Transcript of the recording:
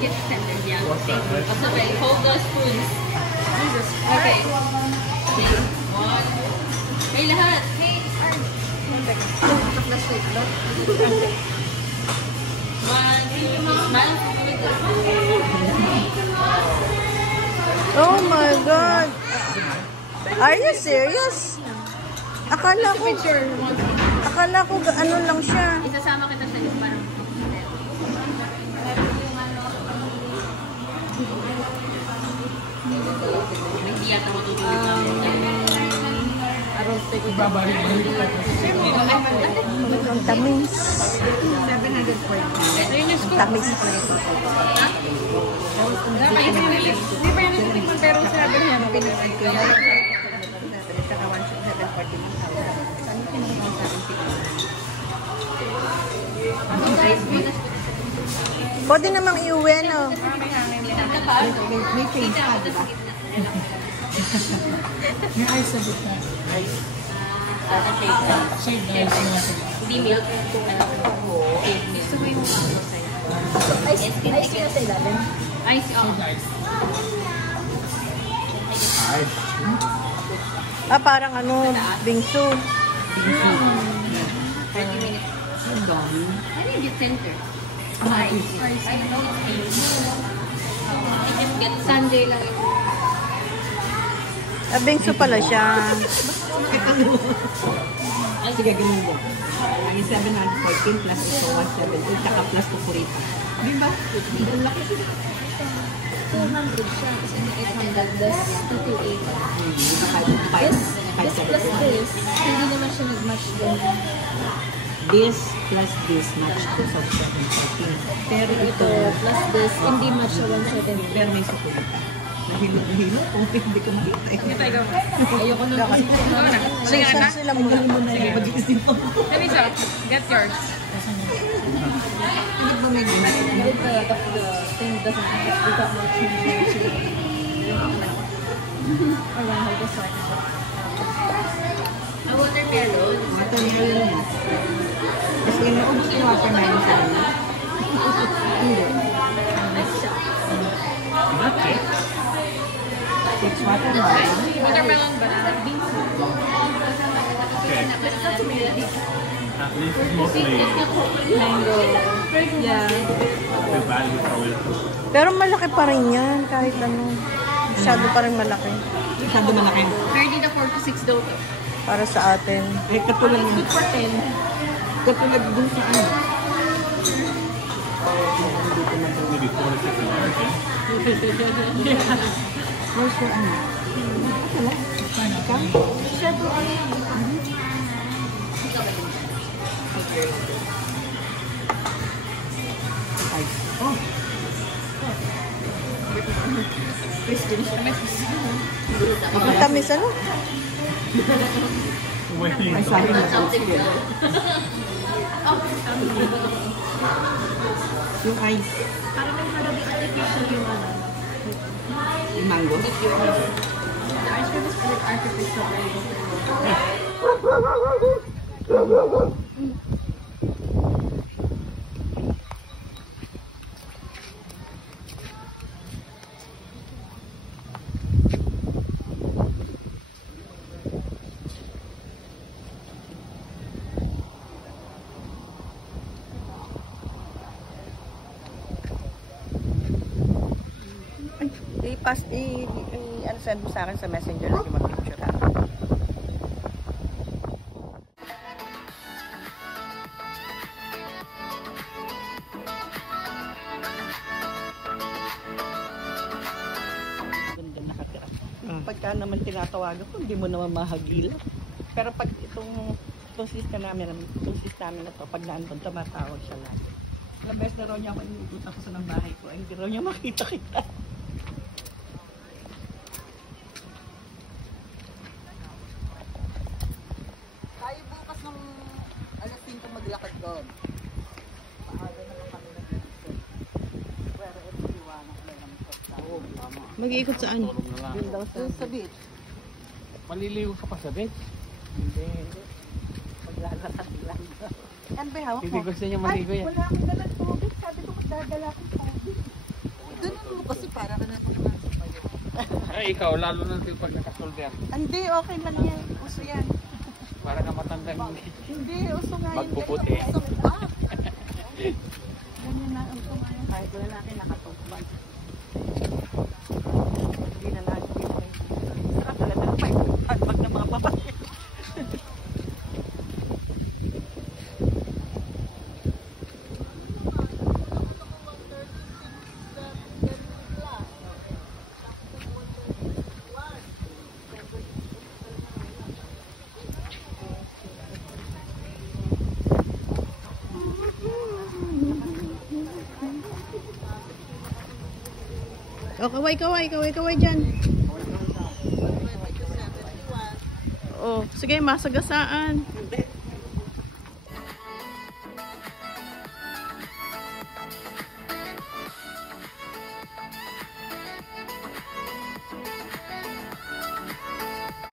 Get extended, yeah. Okay, hold the spoons. Okay. One. Hey, lahat. Hey, Oh my God! Are you serious? Akala ko ano lang siya. Isasama kita sa yung parang hindi yata matutulog. Ang tamis. 740. Tamis. Hindi pa yan natitikman pero sabi niya pinunod ko yan. Saka 740 ng tao. Saan yung pinunod sa akin? Pwede namang iuwi, no? May face pa, diba? May ice sa gitna. Ice. Shade ice yung nasa. Hindi milk. Gusto mo yung mango sa'yo? Ice yung sa ilalim? Ice, Shade ice. Ah, parang ano, bingsu. 30 minutes. I think it's center. Ice. I know it's just get Sunday lang ito. Ah, bingsu pala siya. Sige, ganun mo. Ang 714 plus ito, 170, saka plus 240. Di ba? Ang laki siya. 200 siya, kasi 800, that's 228. This plus this, hindi naman siya nag-match din. This plus this match to sa 714. Pero Ito, plus this, hindi match sa 170. pero may sukulita. Nahilo kung hindi ko makita. Ayoko nung Sige, saan sila muna? Mag-iisip ako. Teresa, get yours. Hindi ba may ginagawa? The thing doesn't have that much around the side. A watermelon. Watermelon yan. Kasi naubos yung watermelon sa amin. Hindi. Okay. It's watermelon. Watermelon, banana, beans. At least it's mostly Mango. Yeah. the value for it. Pero malaki pa rin yan, kahit ano. Masyado pa rin malaki. Masyado malaki. 30 to 46 daw to. Para sa atin. Eh, katulad Good yung, for 10. katulad dun sa ano. Maybe 46 American. Where's your ano? Oh. Ang tamis ano? Waiting. Ay, sabi na yung ice. Parang may malabing artificial yung ano. Yung mango. The ice cream is like artificial. I-send mo sa akin sa messenger lagi mag-picture ha. Ganda nakatira. Pagka naman tinatawagan ko, hindi mo naman mahagilap. Pero pag itong system namin na to, pag naandun, tumatawag siya lagi. Ilang beses na raw niya ako inuutot ako sa ng bahay ko, ay hindi raw niya makita kita. Tayo bukas ng alas 5 maglakad doon. Maaga naman kami nag-iisip. Pero ito iwanan ko lang ng Oo, tama. Mag-iikot saan? Yun daw sa beach. Maliliw ka pa sa beach? Hindi. Maglalakad lang. Ano ba hawak Hindi mo? gusto niya maligo yan. Wala akong dalang tubig. Sabi ko magdadala akong tubig. Ganun mo kasi para ka na naman sa payo. Ay, ikaw, lalo na pag nakasolder. Hindi, okay lang yan. Uso yan. Para ka matandang hindi. Hindi, uso nga yan. Magpuputi. Ganyan ang uso. Ganyan na ang uso nga yan. Kahit wala natin nakatubag. Hindi na natin. Sarap talaga ng pag ng mga babae. Oh, kaway dyan. Oh, sige, masagasaan. Hindi,